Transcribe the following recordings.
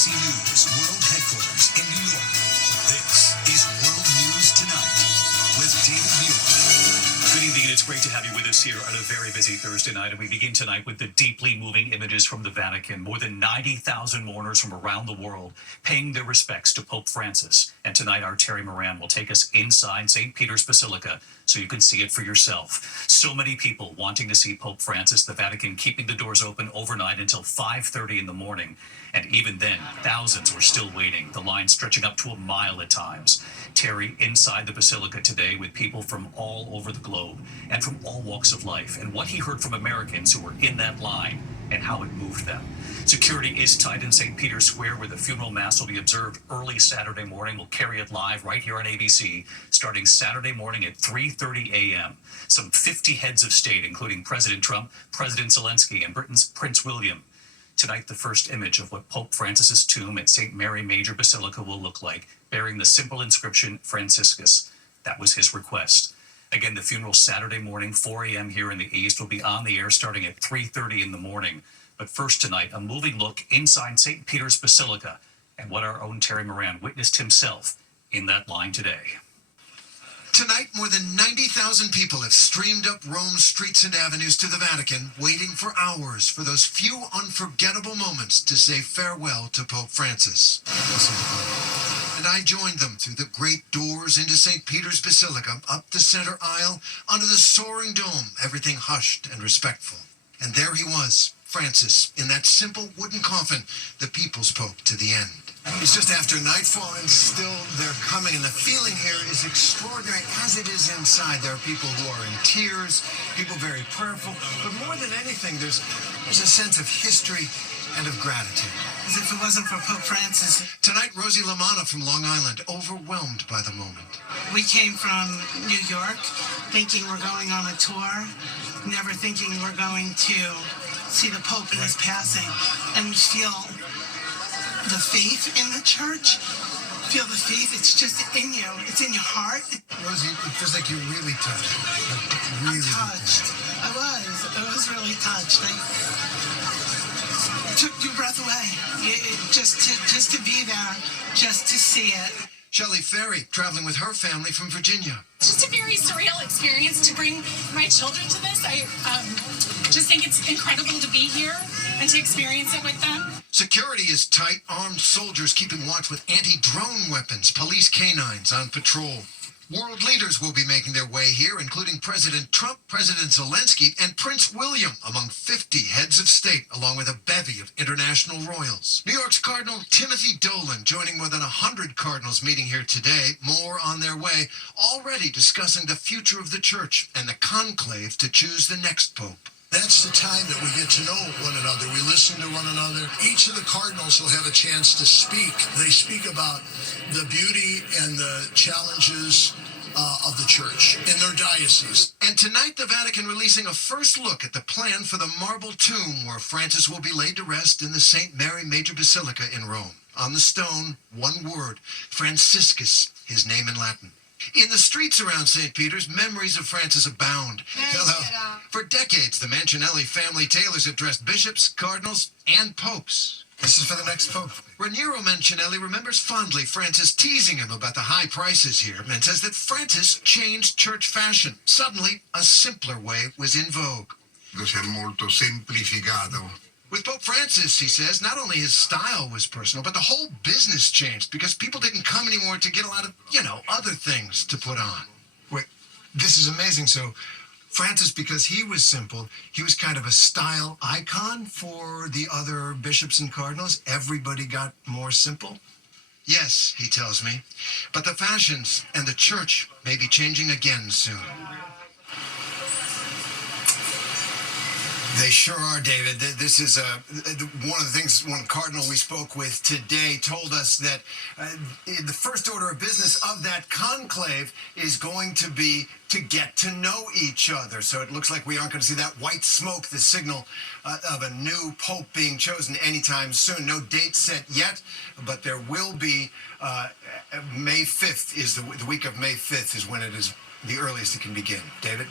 ABC News World Headquarters in New York. This is World News Tonight with David Muir. Good evening, and it's great to have you with us here on a very busy Thursday night. And we begin tonight with the deeply moving images from the Vatican. More than 90,000 mourners from around the world paying their respects to Pope Francis. And tonight, our Terry Moran will take us inside St. Peter's Basilica so you can see it for yourself. So many people wanting to see Pope Francis, the Vatican keeping the doors open overnight until 5:30 in the morning. And even then, thousands were still waiting, the line stretching up to a mile at times. Terry inside the Basilica today with people from all over the globe and from all walks of life, and what he heard from Americans who were in that line and how it moved them. Security is tight in St. Peter's Square, where the funeral mass will be observed early Saturday morning. We'll carry it live right here on ABC, starting Saturday morning at 3:30 a.m. Some 50 heads of state, including President Trump, President Zelensky, and Britain's Prince William. Tonight, the first image of what Pope Francis's tomb at St. Mary Major Basilica will look like, bearing the simple inscription, Franciscus. That was his request. Again, the funeral Saturday morning, 4 a.m. here in the East, will be on the air starting at 3:30 in the morning. But first tonight, a moving look inside St. Peter's Basilica and what our own Terry Moran witnessed himself in that line today. Tonight, more than 90,000 people have streamed up Rome's streets and avenues to the Vatican, waiting for hours for those few unforgettable moments to say farewell to Pope Francis. And I joined them through the great doors into St. Peter's Basilica, up the center aisle, under the soaring dome, everything hushed and respectful. And there he was, Francis, in that simple wooden coffin, the people's pope to the end. It's just after nightfall, and still they're coming, and the feeling here is extraordinary, as it is inside. There are people who are in tears, people very prayerful, but more than anything, there's a sense of history and of gratitude. As if it wasn't for Pope Francis. Tonight, Rosie Lamanna from Long Island, overwhelmed by the moment. We came from New York, thinking we're going on a tour, never thinking we're going to see the Pope in his passing, and feel the faith in the church. Feel the faith. It's just in you. It's in your heart. Rosie, it feels like you're really touched. Like really touched. I was really touched. It took your breath away. Just to be there, just to see it. Shelley Ferry, traveling with her family from Virginia. It's just a very surreal experience to bring my children to this. I just think it's incredible to be here and to experience it with them. Security is tight, armed soldiers keeping watch with anti-drone weapons, police canines on patrol. World leaders will be making their way here, including President Trump, President Zelensky, and Prince William, among 50 heads of state, along with a bevy of international royals. New York's Cardinal Timothy Dolan joining more than 100 cardinals meeting here today, more on their way, already discussing the future of the church and the conclave to choose the next pope. That's the time that we get to know one another. We listen to one another. Each of the cardinals will have a chance to speak. They speak about the beauty and the challenges of the church in their diocese. And tonight, the Vatican releasing a first look at the plan for the marble tomb where Francis will be laid to rest in the St. Mary Major Basilica in Rome. On the stone, one word, Franciscus, his name in Latin. In the streets around St. Peter's, memories of Francis abound. Hello. For decades, the Mancinelli family tailors have dressed bishops, cardinals, and popes. This is for the next pope. Raniero Mancinelli remembers fondly Francis teasing him about the high prices here and says that Francis changed church fashion. Suddenly, a simpler way was in vogue. È molto semplificato. With Pope Francis, he says, not only his style was personal, but the whole business changed because people didn't come anymore to get a lot of, other things to put on. Wait, this is amazing. So Francis, because he was simple, he was kind of a style icon for the other bishops and cardinals. Everybody got more simple. Yes, he tells me. But the fashions and the church may be changing again soon. They sure are, David. This is one of the things one cardinal we spoke with today told us that the first order of business of that conclave is going to be to get to know each other. So it looks like we aren't going to see that white smoke, the signal of a new pope being chosen anytime soon. No date set yet, but there will be May 5th is the week of May 5th is when it is the earliest it can begin. David?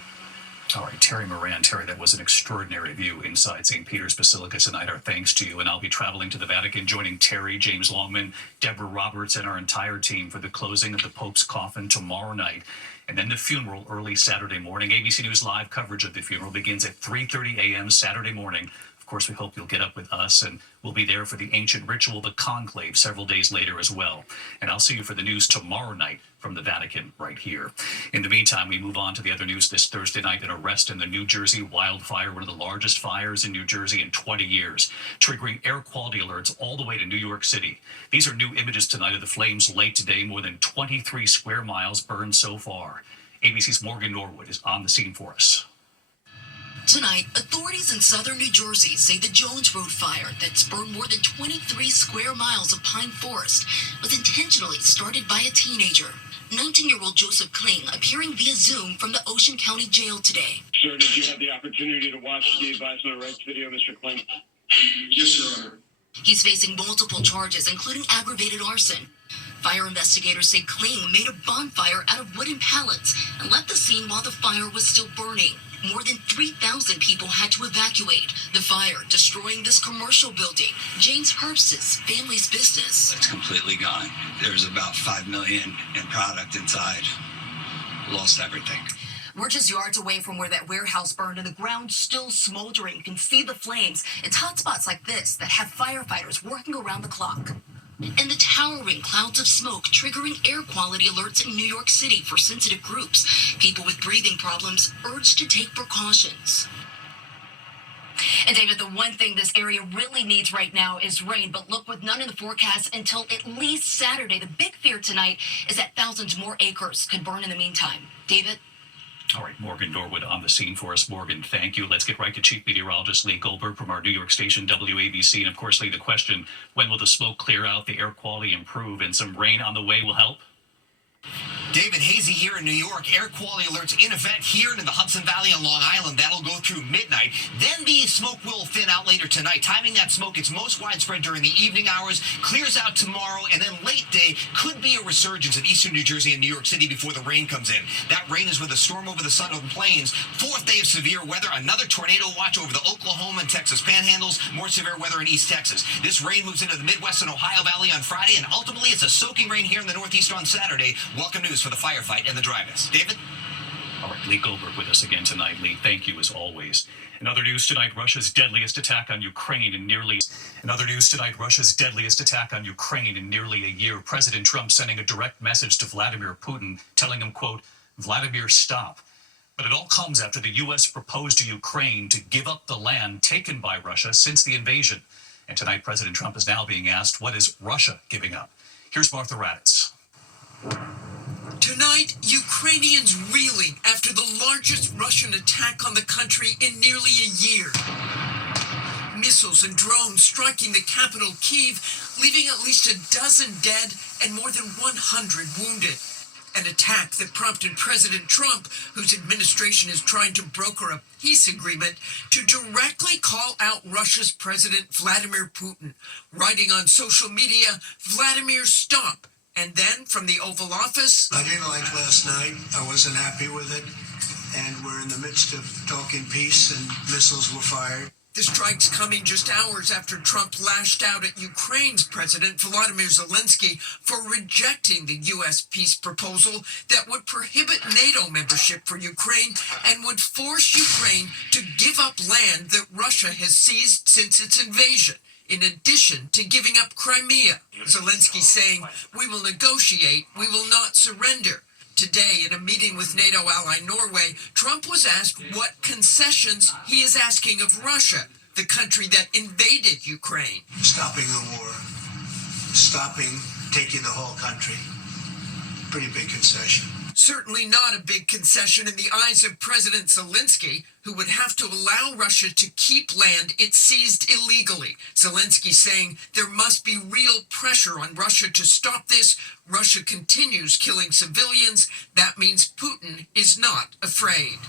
All right, Terry Moran. Terry, that was an extraordinary view inside St. Peter's Basilica tonight. Our thanks to you. And I'll be traveling to the Vatican, joining Terry, James Longman, Deborah Roberts, and our entire team for the closing of the Pope's coffin tomorrow night. And then the funeral early Saturday morning. ABC News live coverage of the funeral begins at 3:30 a.m. Saturday morning. Of course, we hope you'll get up with us, and we'll be there for the ancient ritual, the conclave, several days later as well. And I'll see you for the news tomorrow night from the Vatican right here. In the meantime, we move on to the other news this Thursday night. An arrest in the New Jersey wildfire, one of the largest fires in New Jersey in 20 years, triggering air quality alerts all the way to New York City. These are new images tonight of the flames late today. More than 23 square miles burned so far. ABC's Morgan Norwood is on the scene for us. Tonight, authorities in southern New Jersey say the Jones Road fire that spurned more than 23 square miles of pine forest was intentionally started by a teenager. 19-year-old Joseph Kling appearing via Zoom from the Ocean County Jail today. Sir, did you have the opportunity to watch the advisement rights video, Mr. Kling? Yes, Your Honor. He's facing multiple charges, including aggravated arson. Fire investigators say Kling made a bonfire out of wooden pallets and left the scene while the fire was still burning. More than 3,000 people had to evacuate. The fire destroying this commercial building, James Herbst's family's business. It's completely gone. There's about $5 million in product inside. Lost everything. We're just yards away from where that warehouse burned and the ground still smoldering. You can see the flames. It's hotspots like this that have firefighters working around the clock. And the towering clouds of smoke triggering air quality alerts in New York City for sensitive groups. People with breathing problems urged to take precautions. And David, the one thing this area really needs right now is rain, but look, with none in the forecast until at least Saturday. The big fear tonight is that thousands more acres could burn in the meantime. David? All right, Morgan Norwood on the scene for us. Morgan, thank you. Let's get right to Chief Meteorologist Lee Goldberg from our New York station, WABC. And of course, Lee, the question, when will the smoke clear out, the air quality improve, and some rain on the way will help? David, hazy here in New York. Air quality alerts in effect here in the Hudson Valley and Long Island. That'll go through midnight. Then the smoke will thin out later tonight. Timing that smoke, it's most widespread during the evening hours, clears out tomorrow, and then late day could be a resurgence in eastern New Jersey and New York City before the rain comes in. That rain is with a storm over the southern plains. Fourth day of severe weather, another tornado watch over the Oklahoma and Texas panhandles, more severe weather in East Texas. This rain moves into the Midwest and Ohio Valley on Friday, and ultimately it's a soaking rain here in the Northeast on Saturday. Welcome news for the firefight and the dryness. David? All right, Lee Goldberg with us again tonight. Lee, thank you as always. In other news tonight, Russia's deadliest attack on Ukraine in nearly a year. President Trump sending a direct message to Vladimir Putin, telling him, quote, Vladimir, stop. But it all comes after the U.S. proposed to Ukraine to give up the land taken by Russia since the invasion. And tonight, President Trump is now being asked, what is Russia giving up? Here's Martha Raddatz. Tonight, Ukrainians reeling after the largest Russian attack on the country in nearly a year. Missiles and drones striking the capital, Kyiv, leaving at least a dozen dead and more than 100 wounded. An attack that prompted President Trump, whose administration is trying to broker a peace agreement, to directly call out Russia's President Vladimir Putin, writing on social media, Vladimir, stop. And then from the Oval Office, I didn't like last night. I wasn't happy with it. And we're in the midst of talking peace, and missiles were fired. The strikes coming just hours after Trump lashed out at Ukraine's President Volodymyr Zelensky for rejecting the U.S. peace proposal that would prohibit NATO membership for Ukraine and would force Ukraine to give up land that Russia has seized since its invasion, in addition to giving up Crimea. Zelensky saying, we will negotiate, we will not surrender. Today, in a meeting with NATO ally Norway, Trump was asked what concessions he is asking of Russia, the country that invaded Ukraine. Stopping the war, stopping taking the whole country. Pretty big concession. Certainly not a big concession in the eyes of President Zelensky, who would have to allow Russia to keep land it seized illegally. Zelensky saying there must be real pressure on Russia to stop this. Russia continues killing civilians. That means Putin is not afraid.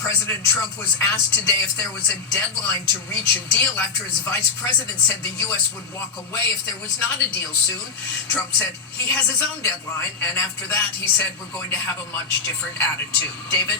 President Trump was asked today if there was a deadline to reach a deal after his vice president said the U.S. would walk away if there was not a deal soon. Trump said he has his own deadline, and after that, he said we're going to have a much different attitude. David?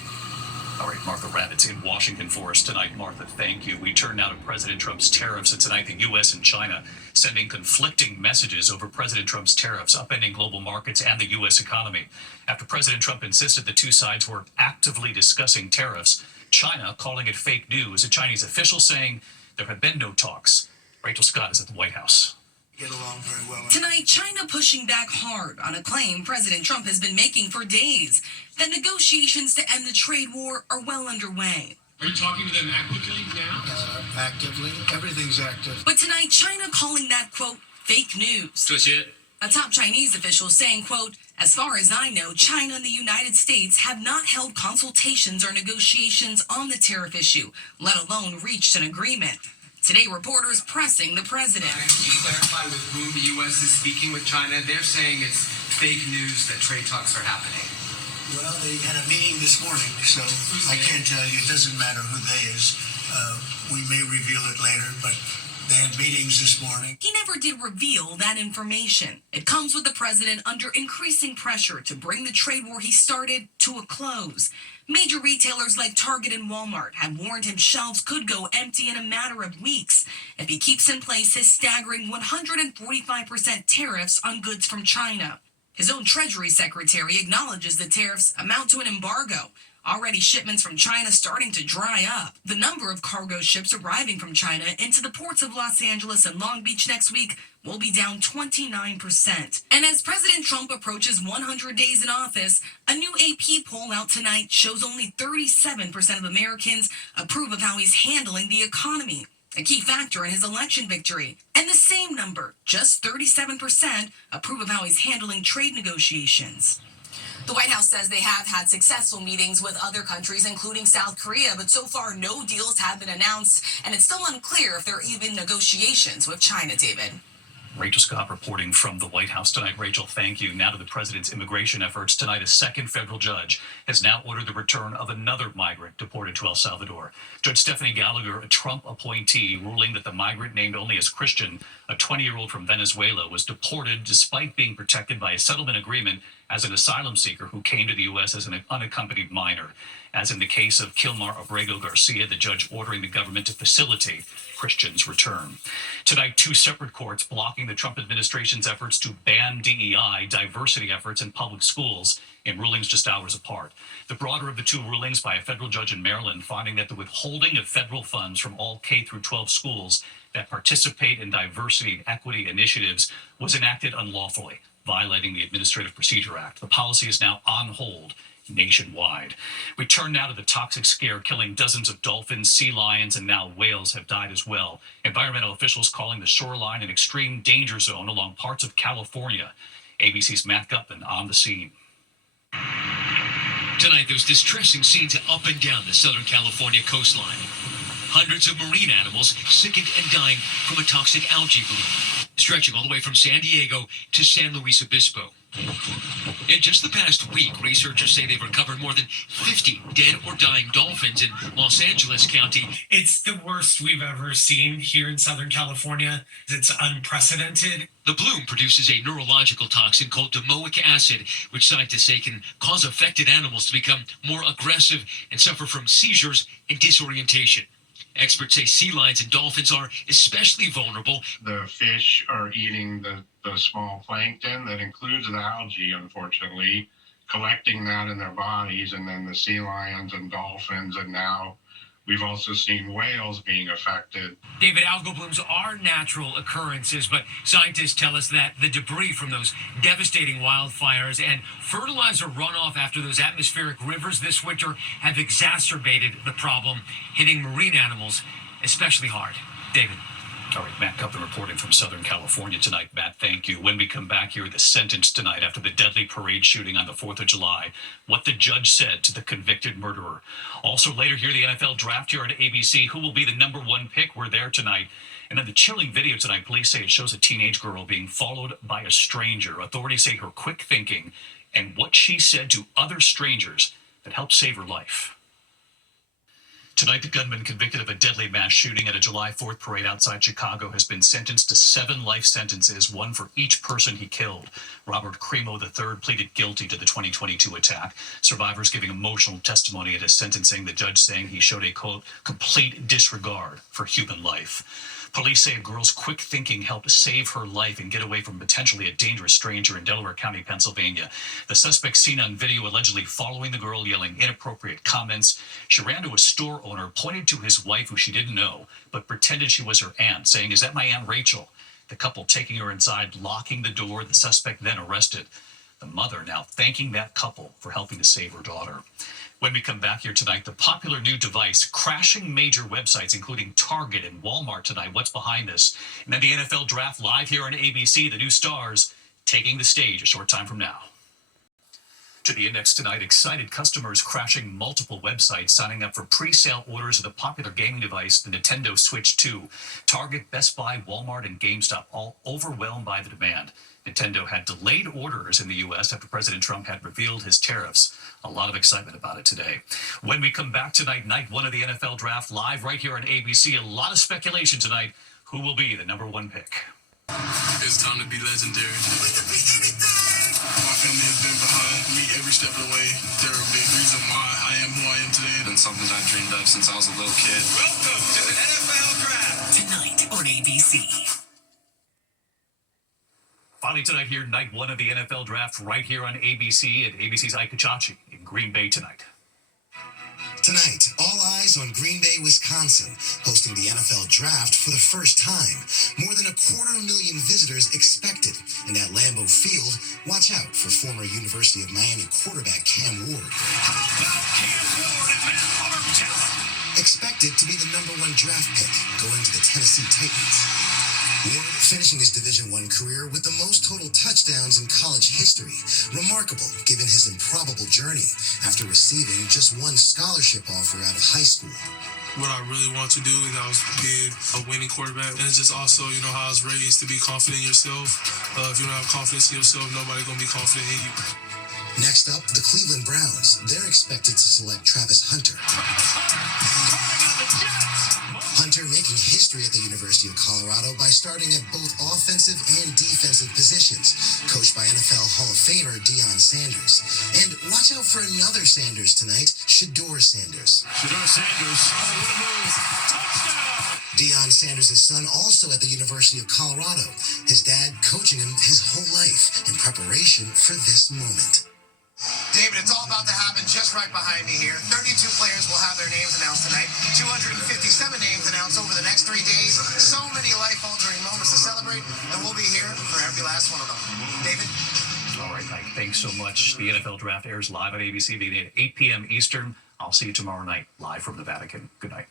All right, Martha Rabbit's in Washington for us tonight. Martha, thank you. We turn now to President Trump's tariffs. And tonight, the U.S. and China sending conflicting messages over President Trump's tariffs, upending global markets and the U.S. economy. After President Trump insisted the two sides were actively discussing tariffs, China calling it fake news, a Chinese official saying there have been no talks. Rachel Scott is at the White House. Get along very well. Tonight, China pushing back hard on a claim President Trump has been making for days, that negotiations to end the trade war are well underway. Are you talking to them actively now? Actively. Everything's active. But tonight, China calling that, quote, fake news. A top Chinese official saying, quote, as far as I know, China and the United States have not held consultations or negotiations on the tariff issue, let alone reached an agreement. Today, reporters pressing the president. Can you clarify with whom the U.S. is speaking with China? They're saying it's fake news that trade talks are happening. Well, they had a meeting this morning, so I can't tell you. It doesn't matter who they is. We may reveal it later, but they had meetings this morning. He never did reveal that information. It comes with the president under increasing pressure to bring the trade war he started to a close. Major retailers like Target and Walmart have warned him shelves could go empty in a matter of weeks if he keeps in place his staggering 145% tariffs on goods from China. His own Treasury Secretary acknowledges the tariffs amount to an embargo. Already shipments from China starting to dry up. The number of cargo ships arriving from China into the ports of Los Angeles and Long Beach next week will be down 29%. And as President Trump approaches 100 days in office, a new AP poll out tonight shows only 37% of Americans approve of how he's handling the economy, a key factor in his election victory. And the same number, just 37%, approve of how he's handling trade negotiations. The White House says they have had successful meetings with other countries, including South Korea, but so far no deals have been announced, and it's still unclear if there are even negotiations with China, David. Rachel Scott reporting from the White House tonight. Rachel, thank you. Now to the president's immigration efforts. Tonight, a second federal judge has now ordered the return of another migrant deported to El Salvador. Judge Stephanie Gallagher, a Trump appointee, ruling that the migrant named only as Christian, a 20-year-old from Venezuela, was deported despite being protected by a settlement agreement as an asylum seeker who came to the U.S. as an unaccompanied minor. As in the case of Kilmar Abrego Garcia, the judge ordering the government to facilitate Christian's return. Tonight, two separate courts blocking the Trump administration's efforts to ban DEI, diversity efforts in public schools, in rulings just hours apart. The broader of the two rulings by a federal judge in Maryland finding that the withholding of federal funds from all K-12 schools that participate in diversity and equity initiatives was enacted unlawfully, violating the Administrative Procedure Act. The policy is now on hold nationwide. We turn now to the toxic scare killing dozens of dolphins, sea lions, and now whales have died as well. Environmental officials calling the shoreline an extreme danger zone along parts of California. ABC's Matt Gutman on the scene. Tonight, those distressing scenes up and down the Southern California coastline. Hundreds of marine animals sickened and dying from a toxic algae bloom, stretching all the way from San Diego to San Luis Obispo. In just the past week, researchers say they've recovered more than 50 dead or dying dolphins in Los Angeles County. It's the worst we've ever seen here in Southern California. It's unprecedented. The bloom produces a neurological toxin called domoic acid, which scientists say can cause affected animals to become more aggressive and suffer from seizures and disorientation. Experts say sea lions and dolphins are especially vulnerable. The fish are eating the small plankton that includes the algae, unfortunately, collecting that in their bodies, and then the sea lions and dolphins, and now we've also seen whales being affected. David, algal blooms are natural occurrences, but scientists tell us that the debris from those devastating wildfires and fertilizer runoff after those atmospheric rivers this winter have exacerbated the problem, hitting marine animals especially hard. David. All right, Matt Gutman reporting from Southern California tonight. Matt, thank you. When we come back here, the sentence tonight after the deadly parade shooting on the 4th of July, what the judge said to the convicted murderer. Also later here, the NFL draft here at ABC. Who will be the #1 pick? We're there tonight. And then the chilling video tonight, police say it shows a teenage girl being followed by a stranger. Authorities say her quick thinking and what she said to other strangers that helped save her life. Tonight, the gunman convicted of a deadly mass shooting at a July 4th parade outside Chicago has been sentenced to 7 life sentences, one for each person he killed. Robert Crimo III pleaded guilty to the 2022 attack. Survivors giving emotional testimony at his sentencing, the judge saying he showed a, quote, complete disregard for human life. Police say a girl's quick thinking helped save her life and get away from potentially a dangerous stranger in Delaware County, Pennsylvania. The suspect seen on video allegedly following the girl, yelling inappropriate comments. She ran to a store owner, pointed to his wife, who she didn't know, but pretended she was her aunt, saying, "Is that my Aunt Rachel?" The couple taking her inside, locking the door. The suspect then arrested. The mother now thanking that couple for helping to save her daughter. When we come back here tonight, the popular new device crashing major websites, including Target and Walmart tonight. What's behind this? And then the NFL Draft live here on ABC, the new stars taking the stage a short time from now. To the index tonight, excited customers crashing multiple websites, signing up for pre-sale orders of the popular gaming device, the Nintendo Switch 2. Target, Best Buy, Walmart, and GameStop all overwhelmed by the demand. Nintendo had delayed orders in the U.S. after President Trump had revealed his tariffs. A lot of excitement about it today. When we come back tonight, night 1 of the NFL Draft, live right here on ABC. A lot of speculation tonight. Who will be the #1 pick? It's time to be legendary. My family has been behind me every step of the way. They're a big reason why I am who I am today. Been something I dreamed of since I was a little kid. Welcome to the NFL Draft. Tonight on ABC. Finally tonight here, night 1 of the NFL Draft right here on ABC at ABC's Ike Kachachi in Green Bay tonight. Tonight, all eyes on Green Bay, Wisconsin, hosting the NFL Draft for the first time. More than 250,000 visitors expected. And at Lambeau Field, watch out for former University of Miami quarterback Cam Ward. How about Cam Ward and Matt Armtown? Expected to be the #1 draft pick, going to the Tennessee Titans. Ward finishing his Division I career with the most total touchdowns in college history. Remarkable, given his improbable journey after receiving just one scholarship offer out of high school. What I really want to do is be a winning quarterback. And it's just also, how I was raised to be confident in yourself. If you don't have confidence in yourself, nobody's going to be confident in you. Next up, the Cleveland Browns. They're expected to select Travis Hunter. Hunter making history at the University of Colorado by starting at both offensive and defensive positions, coached by NFL Hall of Famer Deion Sanders. And watch out for another Sanders tonight, Shedeur Sanders. Shedeur Sanders. Oh, what a move. Touchdown! Deion Sanders' son also at the University of Colorado. His dad coaching him his whole life in preparation for this moment. David, it's all about to happen just right behind me here. 32 players will have their names announced tonight. 257 names announced over the next 3 days. So many life-altering moments to celebrate, and we'll be here for every last one of them. David? All right, Mike, thanks so much. The NFL Draft airs live on ABC beginning at 8 p.m. Eastern. I'll see you tomorrow night live from the Vatican. Good night.